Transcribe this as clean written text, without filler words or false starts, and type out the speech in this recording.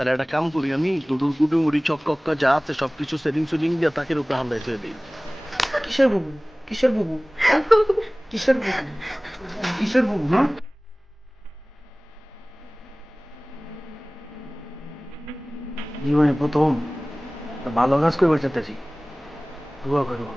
তাহলে একটা কাম করি, আমি দুদুল গুডু মুড়ি চক্কা যা আছে সবকিছু সেটিং সুটিং দিয়ে তাকে উপরে হামলায় ফেলে দিই। কিসের বুবু? কিসের বুবু? কিসের বুবু? কিসের বুবু, হ্যাঁ? জীবনে প্রথম একটা ভালো কাজ করে চাইতেছি, দোয়া করবো।